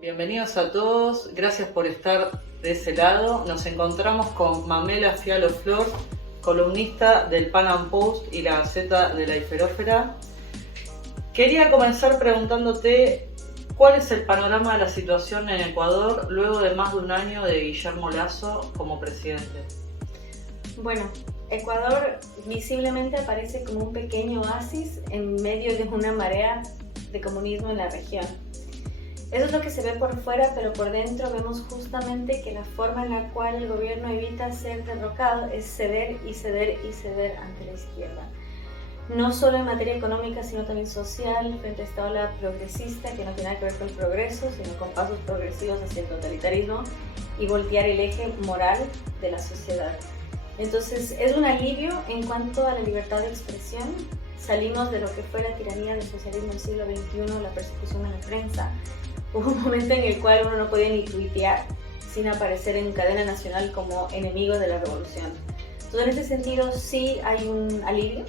Bienvenidos a todos, gracias por estar de ese lado. Nos encontramos con Mamela Fialo Flor, columnista del Pan Am Post y la Gaceta de la Hiperófera. Quería comenzar preguntándote cuál es el panorama de la situación en Ecuador luego de más de un año de Guillermo Lasso como presidente. Bueno, Ecuador visiblemente aparece como un pequeño oasis en medio de una marea de comunismo en la región. Eso es lo que se ve por fuera, pero por dentro vemos justamente que la forma en la cual el gobierno evita ser derrocado es ceder y ceder y ceder ante la izquierda. No solo en materia económica, sino también social, frente a esta ola progresista que no tiene nada que ver con el progreso, sino con pasos progresivos hacia el totalitarismo y voltear el eje moral de la sociedad. Entonces es un alivio en cuanto a la libertad de expresión. Salimos de lo que fue la tiranía del socialismo del siglo XXI, la persecución a la prensa. Hubo un momento en el cual uno no podía ni tuitear sin aparecer en cadena nacional como enemigo de la revolución. Entonces en ese sentido sí hay un alivio.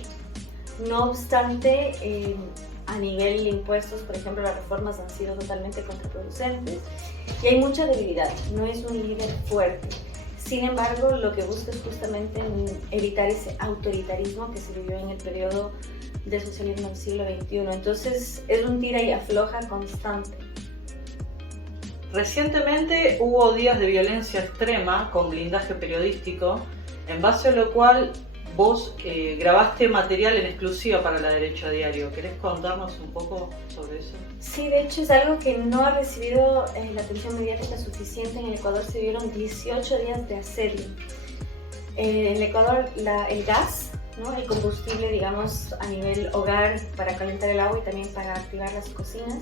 No obstante, a nivel de impuestos, por ejemplo, las reformas han sido totalmente contraproducentes y hay mucha debilidad. No es un líder fuerte. Sin embargo, lo que busca es justamente evitar ese autoritarismo que se vivió en el periodo del socialismo del siglo XXI. Entonces, es un tira y afloja constante. Recientemente hubo días de violencia extrema con blindaje periodístico, en base a lo cual vos grabaste material en exclusiva para La Derecha Diario. ¿Querés contarnos un poco sobre eso? Sí, de hecho es algo que no ha recibido la atención mediática suficiente. En el Ecuador se vieron 18 días de asedio. En el Ecuador el gas, ¿no? El combustible, digamos, a nivel hogar para calentar el agua y también para activar las cocinas,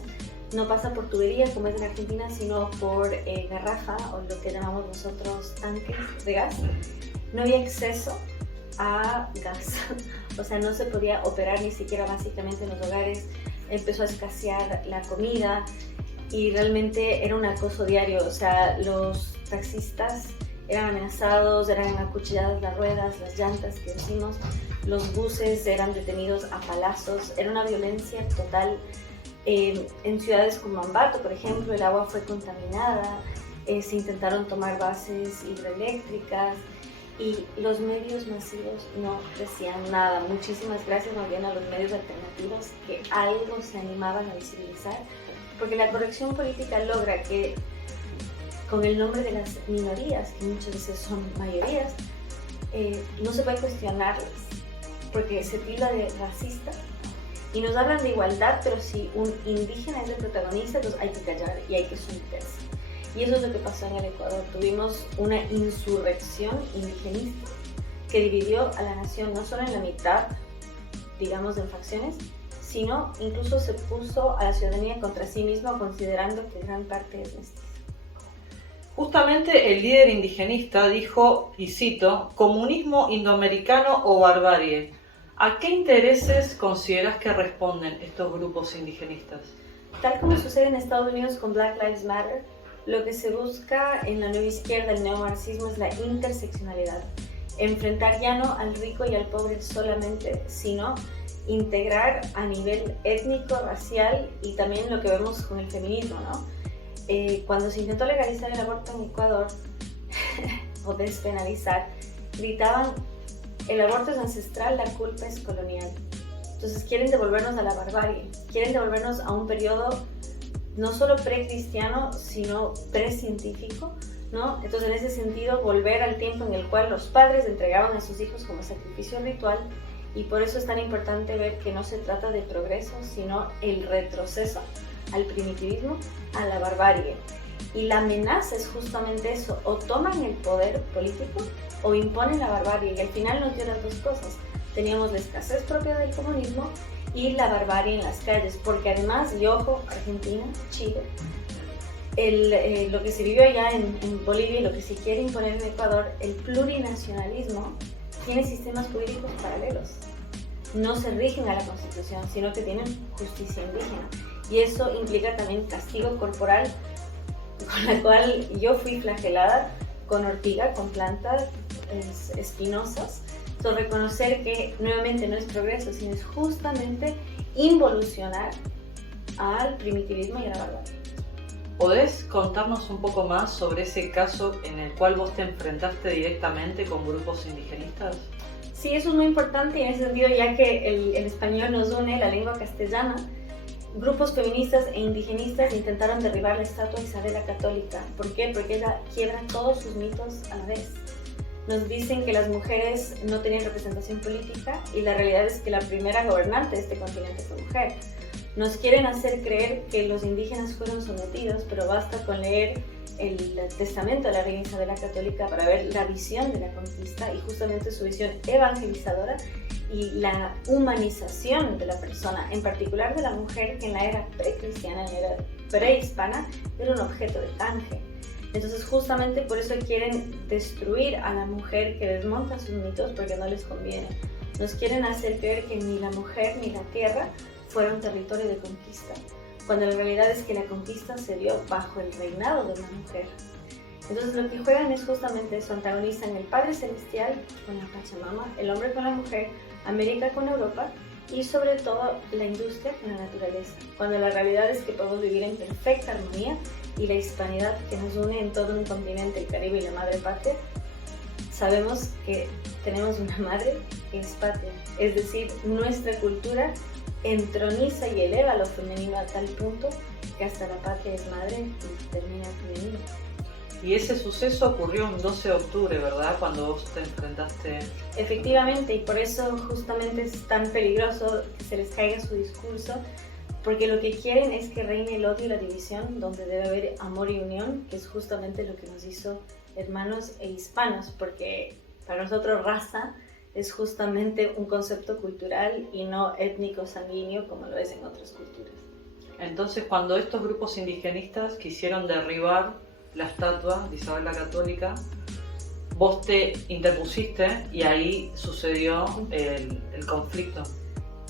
no pasa por tubería como es en Argentina, sino por garrafa o lo que llamamos nosotros tanques de gas. No había acceso a gas, o sea, no se podía operar ni siquiera básicamente en los hogares. Empezó a escasear la comida y realmente era un acoso diario. O sea, los taxistas eran amenazados, eran acuchilladas las ruedas, las llantas que decimos, los buses eran detenidos a palazos, era una violencia total. En ciudades como Ambato, por ejemplo, el agua fue contaminada, se intentaron tomar bases hidroeléctricas y los medios masivos no decían nada. Muchísimas gracias más bien a los medios alternativos que algo se animaban a visibilizar, porque la corrección política logra que con el nombre de las minorías, que muchas veces son mayorías, no se puede cuestionarlas, porque se tilda de racista y nos hablan de igualdad, pero si un indígena es el protagonista, entonces hay que callar y hay que someterse. Y eso es lo que pasó en el Ecuador. Tuvimos una insurrección indigenista que dividió a la nación no solo en la mitad, digamos, en facciones, sino incluso se puso a la ciudadanía contra sí misma, considerando que gran parte es mestiza. Justamente el líder indigenista dijo, y cito, comunismo indoamericano o barbarie. ¿A qué intereses consideras que responden estos grupos indigenistas? Tal como sucede en Estados Unidos con Black Lives Matter, lo que se busca en la nueva izquierda, el neomarxismo, es la interseccionalidad. Enfrentar ya no al rico y al pobre solamente, sino integrar a nivel étnico, racial y también lo que vemos con el feminismo, ¿no? Cuando se intentó legalizar el aborto en Ecuador o despenalizar, gritaban: el aborto es ancestral, la culpa es colonial. Entonces quieren devolvernos a la barbarie, quieren devolvernos a un periodo no solo precristiano, sino precientífico, ¿no? Entonces en ese sentido volver al tiempo en el cual los padres entregaban a sus hijos como sacrificio ritual, y por eso es tan importante ver que no se trata de progreso, sino el retroceso al primitivismo, a la barbarie. Y la amenaza es justamente eso: o toman el poder político o imponen la barbarie, y al final nos dio las dos cosas. Teníamos la escasez propia del comunismo y la barbarie en las calles, porque además, y ojo, Argentina, Chile, lo que se vivió allá en Bolivia y lo que se quiere imponer en Ecuador, el plurinacionalismo, tiene sistemas jurídicos paralelos. No se rigen a la Constitución, sino que tienen justicia indígena. Y eso implica también castigo corporal, con la cual yo fui flagelada con ortiga, con plantas espinosas. Entonces, reconocer que nuevamente no es progreso, sino es justamente involucionar al primitivismo y a la barbarie. ¿Podés contarnos un poco más sobre ese caso en el cual vos te enfrentaste directamente con grupos indigenistas? Sí, eso es muy importante en ese sentido, ya que el español nos une, la lengua castellana. Grupos feministas e indigenistas intentaron derribar la estatua de Isabel la Católica. ¿Por qué? Porque ella quiebra todos sus mitos a la vez. Nos dicen que las mujeres no tenían representación política y la realidad es que la primera gobernante de este continente fue mujer. Nos quieren hacer creer que los indígenas fueron sometidos, pero basta con leer el testamento de la reina Isabel la Católica para ver la visión de la conquista y justamente su visión evangelizadora y la humanización de la persona, en particular de la mujer, que en la era precristiana, en la era prehispana, era un objeto de canje. Entonces justamente por eso quieren destruir a la mujer, que desmonta sus mitos porque no les conviene. Nos quieren hacer creer que ni la mujer ni la tierra fuera un territorio de conquista, cuando la realidad es que la conquista se dio bajo el reinado de una mujer. Entonces lo que juegan es justamente eso, antagonizan el Padre Celestial con la Pachamama, el hombre con la mujer, América con Europa y sobre todo la industria con la naturaleza, cuando la realidad es que podemos vivir en perfecta armonía y la hispanidad que nos une en todo un continente, el Caribe y la madre patria, sabemos que tenemos una madre que es patria, es decir, nuestra cultura entroniza y eleva lo femenino a tal punto que hasta la patria es madre y termina femenina. Y ese suceso ocurrió un 12 de octubre, ¿verdad? Cuando vos te enfrentaste... Efectivamente, y por eso justamente es tan peligroso que se les caiga su discurso, porque lo que quieren es que reine el odio y la división, donde debe haber amor y unión, que es justamente lo que nos hizo hermanos e hispanos, porque para nosotros raza es justamente un concepto cultural y no étnico sanguíneo como lo es en otras culturas. Entonces, cuando estos grupos indigenistas quisieron derribar la estatua de Isabel la Católica, vos te interpusiste y ahí sucedió el conflicto.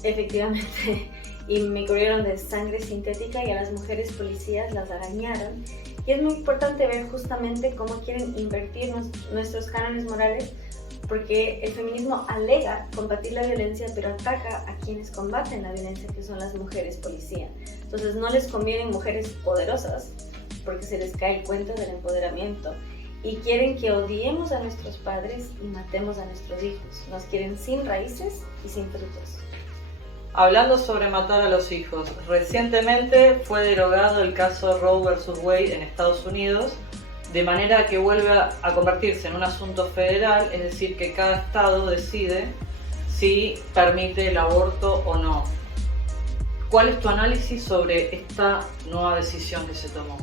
Efectivamente, y me cubrieron de sangre sintética y a las mujeres policías las arañaron. Y es muy importante ver justamente cómo quieren invertir nuestros cánones morales, porque el feminismo alega combatir la violencia, pero ataca a quienes combaten la violencia, que son las mujeres policía. Entonces no les convienen mujeres poderosas, porque se les cae el cuento del empoderamiento. Y quieren que odiemos a nuestros padres y matemos a nuestros hijos. Nos quieren sin raíces y sin frutos. Hablando sobre matar a los hijos, recientemente fue derogado el caso Roe vs. Wade en Estados Unidos, de manera que vuelve a convertirse en un asunto federal, es decir, que cada estado decide si permite el aborto o no. ¿Cuál es tu análisis sobre esta nueva decisión que se tomó?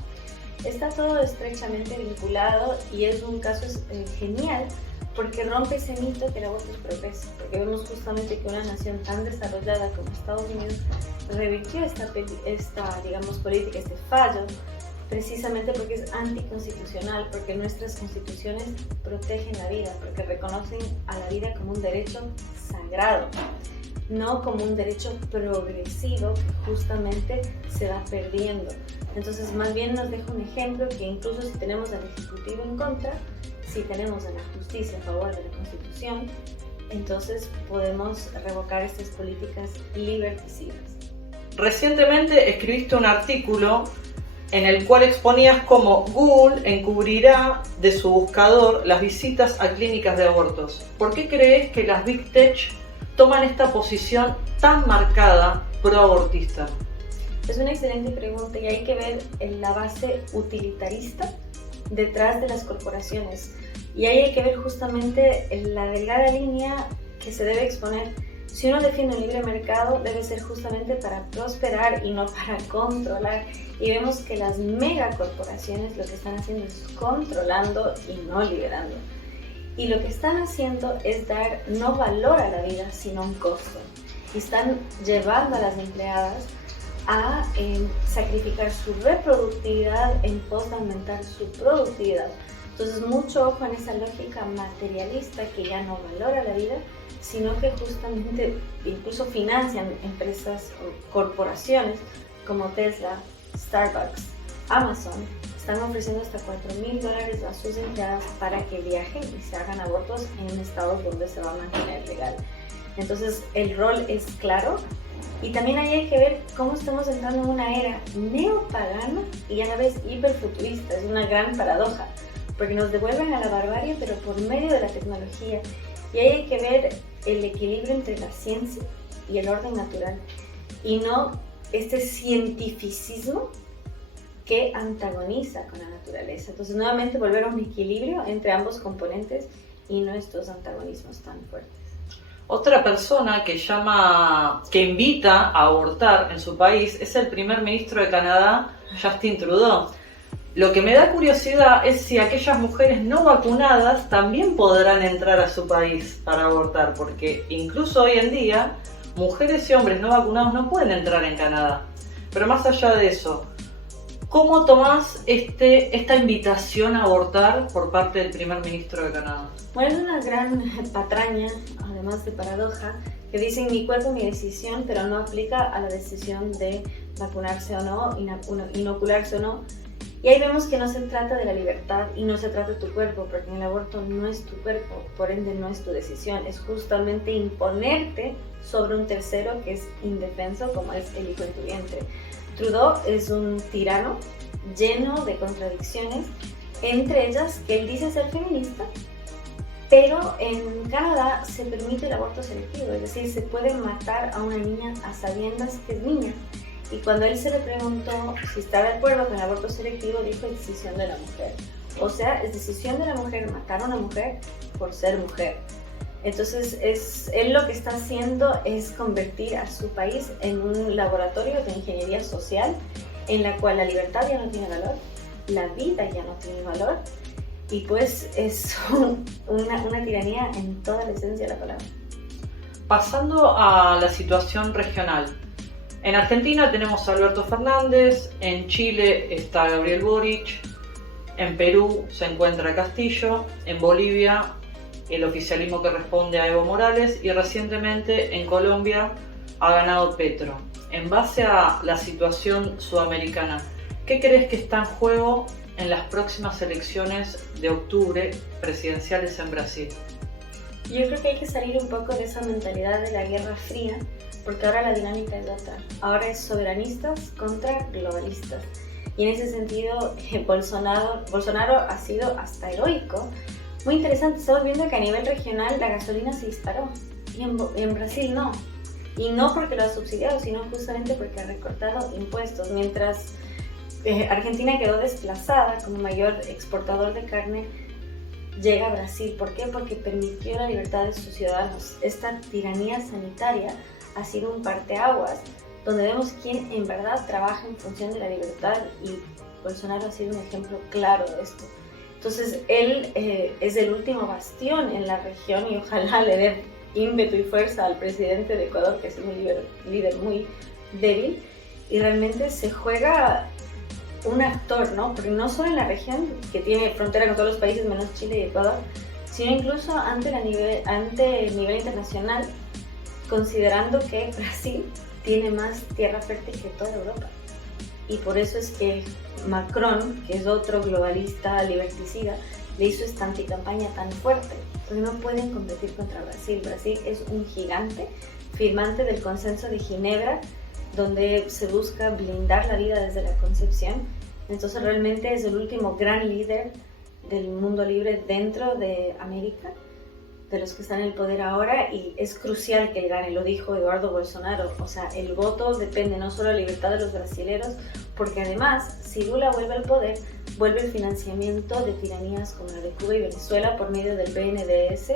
Está todo estrechamente vinculado y es un caso genial porque rompe ese mito que el aborto es progreso, porque vemos justamente que una nación tan desarrollada como Estados Unidos revirtió esta política, este fallo, precisamente porque es anticonstitucional, porque nuestras constituciones protegen la vida, porque reconocen a la vida como un derecho sagrado, no como un derecho progresivo que justamente se va perdiendo. Entonces, más bien nos deja un ejemplo que incluso si tenemos al Ejecutivo en contra, si tenemos a la justicia a favor de la Constitución, entonces podemos revocar estas políticas liberticidas. Recientemente escribiste un artículo en el cual exponías cómo Google encubrirá de su buscador las visitas a clínicas de abortos. ¿Por qué crees que las Big Tech toman esta posición tan marcada pro-abortista? Es una excelente pregunta y hay que ver la base utilitarista detrás de las corporaciones. Y ahí hay que ver justamente la delgada línea que se debe exponer. Si uno defiende un libre mercado, debe ser justamente para prosperar y no para controlar. Y vemos que las megacorporaciones lo que están haciendo es controlando y no liberando. Y lo que están haciendo es dar no valor a la vida, sino un costo. Y están llevando a las empleadas a sacrificar su reproductividad en pos de aumentar su productividad. Entonces, mucho ojo en esa lógica materialista que ya no valora la vida, sino que justamente incluso financian empresas o corporaciones como Tesla, Starbucks, Amazon. Están ofreciendo hasta $4,000 a sus empleadas para que viajen y se hagan abortos en estados donde se va a mantener legal. Entonces, el rol es claro Y también ahí hay que ver cómo estamos entrando en una era neopagana y a la vez hiperfuturista. Es una gran paradoja, porque nos devuelven a la barbarie, pero por medio de la tecnología. Y ahí hay que ver el equilibrio entre la ciencia y el orden natural, y no este cientificismo que antagoniza con la naturaleza. Entonces, nuevamente volver a un equilibrio entre ambos componentes y no estos antagonismos tan fuertes. Otra persona que invita a abortar en su país es el primer ministro de Canadá, Justin Trudeau. Lo que me da curiosidad es si aquellas mujeres no vacunadas también podrán entrar a su país para abortar, porque incluso hoy en día mujeres y hombres no vacunados no pueden entrar en Canadá. Pero más allá de eso, ¿cómo tomás esta invitación a abortar por parte del primer ministro de Canadá? Bueno, es una gran patraña, además de paradoja, que dicen mi cuerpo, mi decisión, pero no aplica a la decisión de vacunarse o no, inocularse o no. Y ahí vemos que no se trata de la libertad y no se trata de tu cuerpo, porque el aborto no es tu cuerpo, por ende no es tu decisión, es justamente imponerte sobre un tercero que es indefenso, como es el hijo en tu vientre. Trudeau es un tirano lleno de contradicciones, entre ellas que él dice ser feminista, pero en Canadá se permite el aborto selectivo, es decir, se puede matar a una niña a sabiendas que es niña. Y cuando él se le preguntó si está de acuerdo con el aborto selectivo, dijo es decisión de la mujer. O sea, es decisión de la mujer matar a una mujer por ser mujer. Entonces, él lo que está haciendo es convertir a su país en un laboratorio de ingeniería social en la cual la libertad ya no tiene valor, la vida ya no tiene valor, y pues es una tiranía en toda la esencia de la palabra. Pasando a la situación regional. En Argentina tenemos a Alberto Fernández, en Chile está Gabriel Boric, en Perú se encuentra Castillo, en Bolivia el oficialismo que responde a Evo Morales y recientemente en Colombia ha ganado Petro. En base a la situación sudamericana, ¿qué crees que está en juego en las próximas elecciones de octubre presidenciales en Brasil? Yo creo que hay que salir un poco de esa mentalidad de la Guerra Fría, porque ahora la dinámica es otra. Ahora es soberanistas contra globalistas. Y en ese sentido, Bolsonaro ha sido hasta heroico. Muy interesante, estamos viendo que a nivel regional la gasolina se disparó y en Brasil no. Y no porque lo ha subsidiado, sino justamente porque ha recortado impuestos. Mientras Argentina quedó desplazada como mayor exportador de carne, llega a Brasil. ¿Por qué? Porque permitió la libertad de sus ciudadanos. Esta tiranía sanitaria ha sido un parteaguas donde vemos quién en verdad trabaja en función de la libertad, y Bolsonaro ha sido un ejemplo claro de esto. Entonces él es el último bastión en la región y ojalá le dé ímpetu y fuerza al presidente de Ecuador, que es un líder muy débil, y realmente se juega un actor, ¿no? Porque no solo en la región, que tiene frontera con todos los países menos Chile y Ecuador, sino incluso ante el nivel internacional, considerando que Brasil tiene más tierra fértil que toda Europa. Y por eso es que Macron, que es otro globalista liberticida, le hizo esta anticampaña tan fuerte, porque no pueden competir contra Brasil. Brasil es un gigante, firmante del Consenso de Ginebra, donde se busca blindar la vida desde la concepción. Entonces realmente es el último gran líder del mundo libre dentro de América, de los que están en el poder ahora, y es crucial que él gane, lo dijo Eduardo Bolsonaro. O sea, el voto depende no solo de la libertad de los brasileros, porque además, si Lula vuelve al poder, vuelve el financiamiento de tiranías como la de Cuba y Venezuela por medio del BNDES,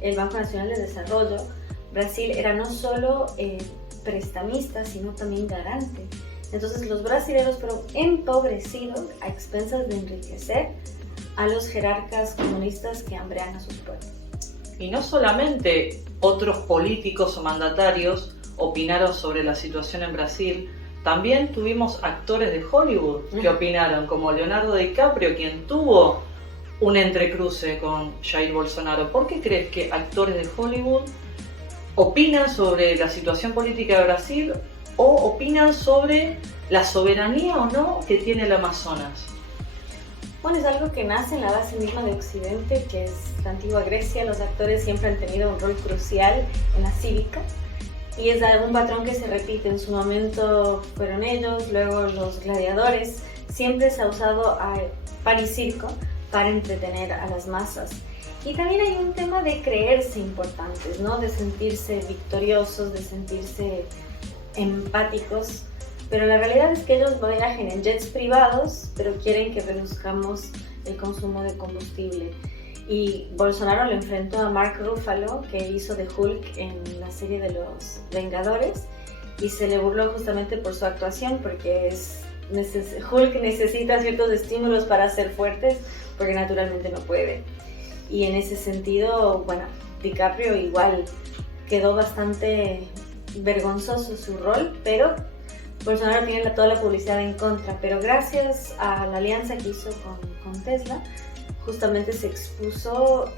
el Banco Nacional de Desarrollo. Brasil era no solo prestamista, sino también garante. Entonces los brasileños fueron empobrecidos a expensas de enriquecer a los jerarcas comunistas que hambrean a sus pueblos. Y no solamente otros políticos o mandatarios opinaron sobre la situación en Brasil, también tuvimos actores de Hollywood que opinaron, como Leonardo DiCaprio, quien tuvo un entrecruce con Jair Bolsonaro. ¿Por qué crees que actores de Hollywood opinan sobre la situación política de Brasil o opinan sobre la soberanía o no que tiene el Amazonas? Bueno, es algo que nace en la base misma de Occidente, que es la antigua Grecia. Los actores siempre han tenido un rol crucial en la cívica, y es un patrón que se repite. En su momento fueron ellos, luego los gladiadores. Siempre se ha usado a pan y circo para entretener a las masas. Y también hay un tema de creerse importantes, ¿no? De sentirse victoriosos, de sentirse empáticos. Pero la realidad es que ellos viajan en jets privados, pero quieren que reduzcamos el consumo de combustible. Y Bolsonaro lo enfrentó a Mark Ruffalo, que hizo de Hulk en la serie de los Vengadores, y se le burló justamente por su actuación, porque Hulk necesita ciertos estímulos para ser fuertes, porque naturalmente no puede. Y en ese sentido, bueno, DiCaprio igual quedó bastante vergonzoso su rol, pero Bolsonaro tiene toda la publicidad en contra. Pero gracias a la alianza que hizo con Tesla, justamente se expuso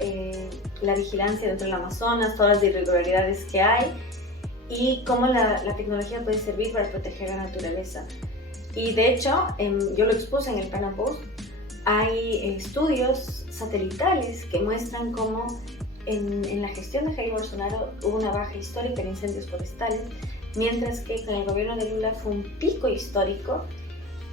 la vigilancia dentro del Amazonas, todas las irregularidades que hay y cómo la tecnología puede servir para proteger la naturaleza. Y de hecho, yo lo expuse en el Pan Am Post, hay estudios satelitales que muestran cómo en la gestión de Jair Bolsonaro hubo una baja histórica en incendios forestales, mientras que con el gobierno de Lula fue un pico histórico.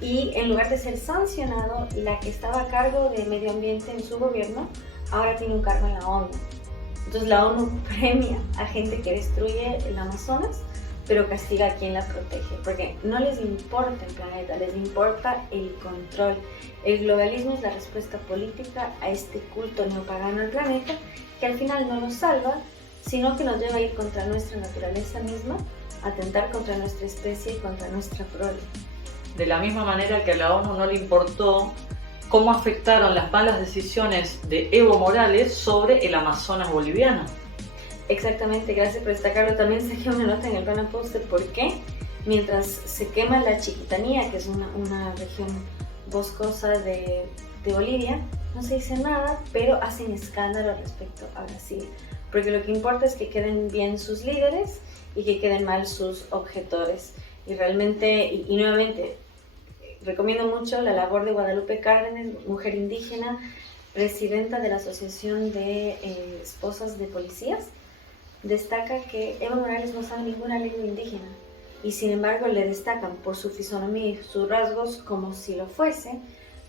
Y en lugar de ser sancionado, la que estaba a cargo de medio ambiente en su gobierno, ahora tiene un cargo en la ONU. Entonces la ONU premia a gente que destruye el Amazonas, pero castiga a quien la protege, porque no les importa el planeta, les importa el control. El globalismo es la respuesta política a este culto neopagano al planeta, que al final no nos salva, sino que nos lleva a ir contra nuestra naturaleza misma, a atentar contra nuestra especie y contra nuestra prole. De la misma manera que a la ONU no le importó cómo afectaron las malas decisiones de Evo Morales sobre el Amazonas boliviano. Exactamente, gracias por destacarlo. También saqué una nota en el Pan Am Post de por qué, mientras se quema la Chiquitanía, que es una región boscosa de Bolivia, no se dice nada, pero hacen escándalo respecto a Brasil. Porque lo que importa es que queden bien sus líderes y que queden mal sus objetores. Y realmente, y nuevamente, recomiendo mucho la labor de Guadalupe Cárdenas, mujer indígena, presidenta de la Asociación de Esposas de Policías. Destaca que Evo Morales no sabe ninguna lengua indígena y sin embargo le destacan por su fisonomía y sus rasgos como si lo fuese,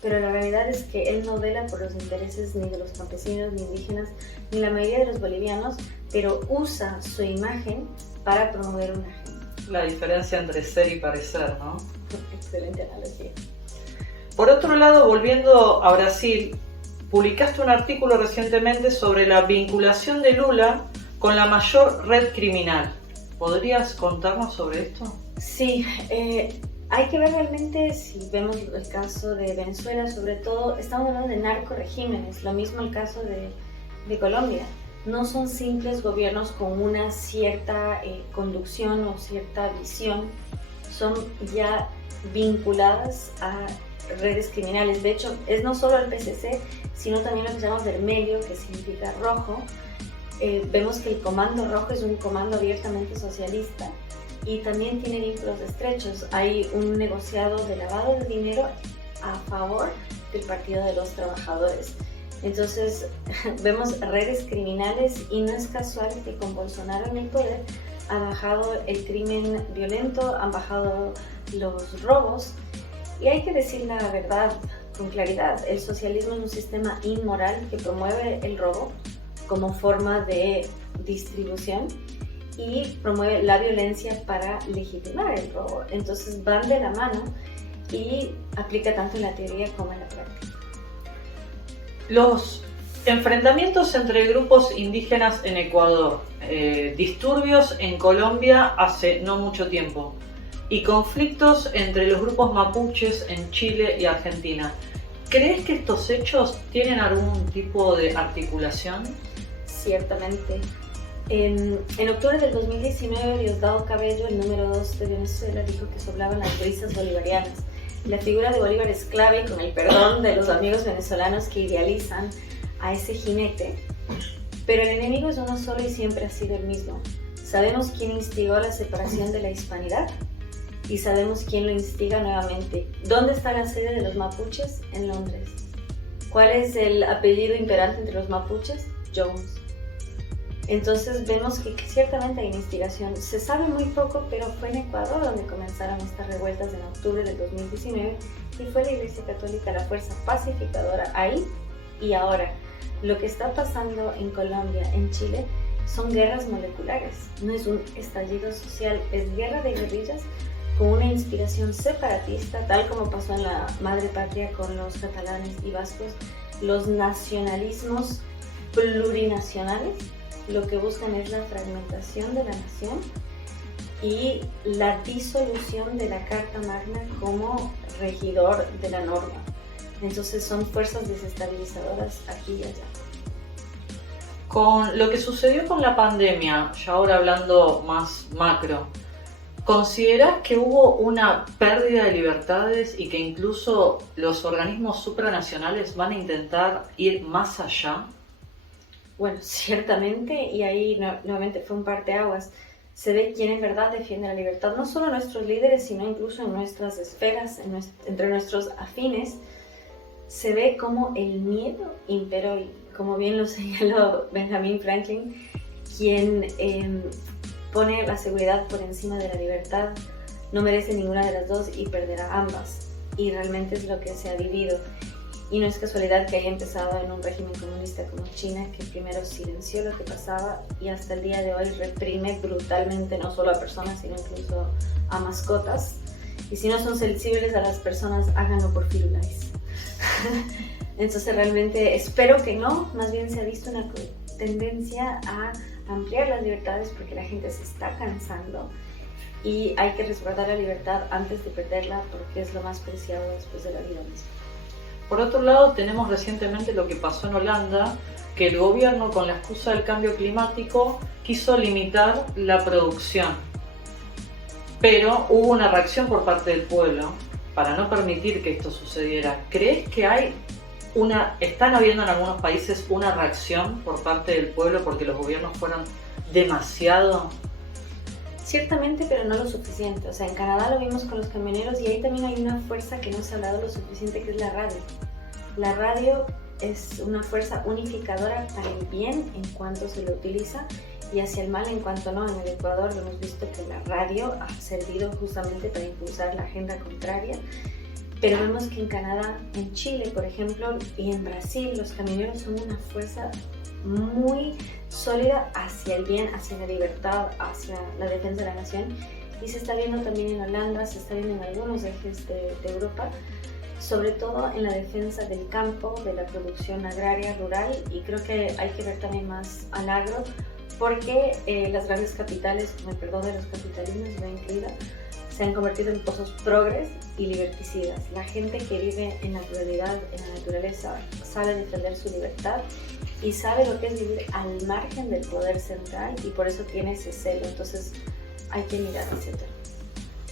pero la realidad es que él no vela por los intereses ni de los campesinos, ni indígenas, ni la mayoría de los bolivianos, pero usa su imagen para promover una agenda. La diferencia entre ser y parecer, ¿no? Excelente analogía. Por otro lado, volviendo a Brasil, publicaste un artículo recientemente sobre la vinculación de Lula con la mayor red criminal. ¿Podrías contarnos sobre esto? Sí, hay que ver realmente, si vemos el caso de Venezuela, sobre todo, estamos hablando de narcoregímenes, lo mismo el caso de Colombia. No son simples gobiernos con una cierta conducción o cierta visión, son ya vinculadas a redes criminales. De hecho, es no solo el PCC, sino también lo que se llama vermelho, que significa rojo. Vemos que el Comando Rojo es un comando abiertamente socialista y también tiene vínculos estrechos. Hay un negociado de lavado de dinero a favor del Partido de los Trabajadores. Entonces vemos redes criminales y no es casual que con Bolsonaro en el poder ha bajado el crimen violento, han bajado los robos y hay que decir la verdad con claridad. El socialismo es un sistema inmoral que promueve el robo como forma de distribución y promueve la violencia para legitimar el robo. Entonces van de la mano y aplica tanto en la teoría como en la práctica. Los enfrentamientos entre grupos indígenas en Ecuador, disturbios en Colombia hace no mucho tiempo y conflictos entre los grupos mapuches en Chile y Argentina. ¿Crees que estos hechos tienen algún tipo de articulación? Ciertamente. En octubre del 2019, Diosdado Cabello, el número 2 de Venezuela, dijo que soplaban las brisas bolivarianas. La figura de Bolívar es clave, con el perdón de los amigos venezolanos que idealizan a ese jinete. Pero el enemigo es uno solo y siempre ha sido el mismo. Sabemos quién instigó la separación de la hispanidad y sabemos quién lo instiga nuevamente. ¿Dónde está la sede de los mapuches? En Londres. ¿Cuál es el apellido imperante entre los mapuches? Jones. Entonces vemos que ciertamente hay una instigación. Se sabe muy poco, pero fue en Ecuador donde comenzaron estas revueltas en octubre del 2019 y fue la Iglesia Católica la fuerza pacificadora ahí y ahora. Lo que está pasando en Colombia, en Chile, son guerras moleculares. No es un estallido social, es guerra de guerrillas con una inspiración separatista, tal como pasó en la madre patria con los catalanes y vascos. Los nacionalismos plurinacionales lo que buscan es la fragmentación de la nación y la disolución de la Carta Magna como regidor de la norma. Entonces son fuerzas desestabilizadoras aquí y allá. Con lo que sucedió con la pandemia, ya ahora hablando más macro, ¿considerás que hubo una pérdida de libertades y que incluso los organismos supranacionales van a intentar ir más allá? Bueno, ciertamente, y ahí nuevamente fue un parteaguas. Se ve quién en verdad defiende la libertad, no solo nuestros líderes, sino incluso en nuestras esferas, entre nuestros afines. Se ve como el miedo imperó, y como bien lo señaló Benjamin Franklin, quien pone la seguridad por encima de la libertad, no merece ninguna de las dos y perderá ambas. Y realmente es lo que se ha vivido. Y no es casualidad que haya empezado en un régimen comunista como China, que primero silenció lo que pasaba y hasta el día de hoy reprime brutalmente no solo a personas, sino incluso a mascotas. Y si no son sensibles a las personas, háganlo por Firulais. Entonces realmente espero que no, más bien se ha visto una tendencia a ampliar las libertades porque la gente se está cansando y hay que resguardar la libertad antes de perderla porque es lo más preciado después de la vida misma. Por otro lado, tenemos recientemente lo que pasó en Holanda, que el gobierno, con la excusa del cambio climático, quiso limitar la producción. Pero hubo una reacción por parte del pueblo para no permitir que esto sucediera. ¿Crees que están habiendo en algunos países una reacción por parte del pueblo porque los gobiernos fueron demasiado? Ciertamente, pero no lo suficiente. O sea, en Canadá lo vimos con los camioneros y ahí también hay una fuerza que no se ha hablado lo suficiente, que es la radio. La radio es una fuerza unificadora para el bien en cuanto se lo utiliza y hacia el mal en cuanto no. En el Ecuador lo hemos visto que la radio ha servido justamente para impulsar la agenda contraria, pero vemos que en Canadá, en Chile, por ejemplo, y en Brasil, los camioneros son una fuerza muy sólida hacia el bien, hacia la libertad, hacia la defensa de la nación, y se está viendo también en Holanda, se está viendo en algunos ejes de Europa, sobre todo en la defensa del campo, de la producción agraria, rural, y creo que hay que ver también más al agro, porque las grandes capitales, con el perdón de los capitalismos, yo incluida, se han convertido en pozos progres y liberticidas. La gente que vive en la ruralidad, en la naturaleza, sabe defender su libertad y sabe lo que es vivir al margen del poder central y por eso tiene ese celo. Entonces hay que mirar hacia atrás.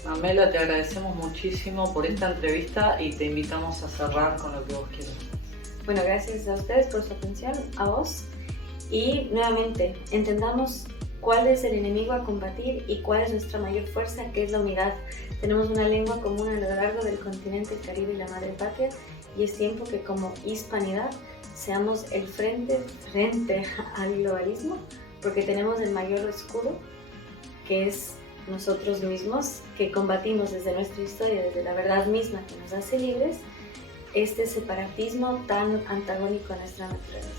Mamela, te agradecemos muchísimo por esta entrevista y te invitamos a cerrar con lo que vos quieras. Bueno, gracias a ustedes por su atención, a vos. Y nuevamente, entendamos cuál es el enemigo a combatir y cuál es nuestra mayor fuerza, que es la unidad. Tenemos una lengua común a lo largo del continente, el Caribe y la madre patria, y es tiempo que como hispanidad seamos el frente al globalismo, porque tenemos el mayor escudo, que es nosotros mismos, que combatimos desde nuestra historia, desde la verdad misma que nos hace libres, este separatismo tan antagónico a nuestra naturaleza.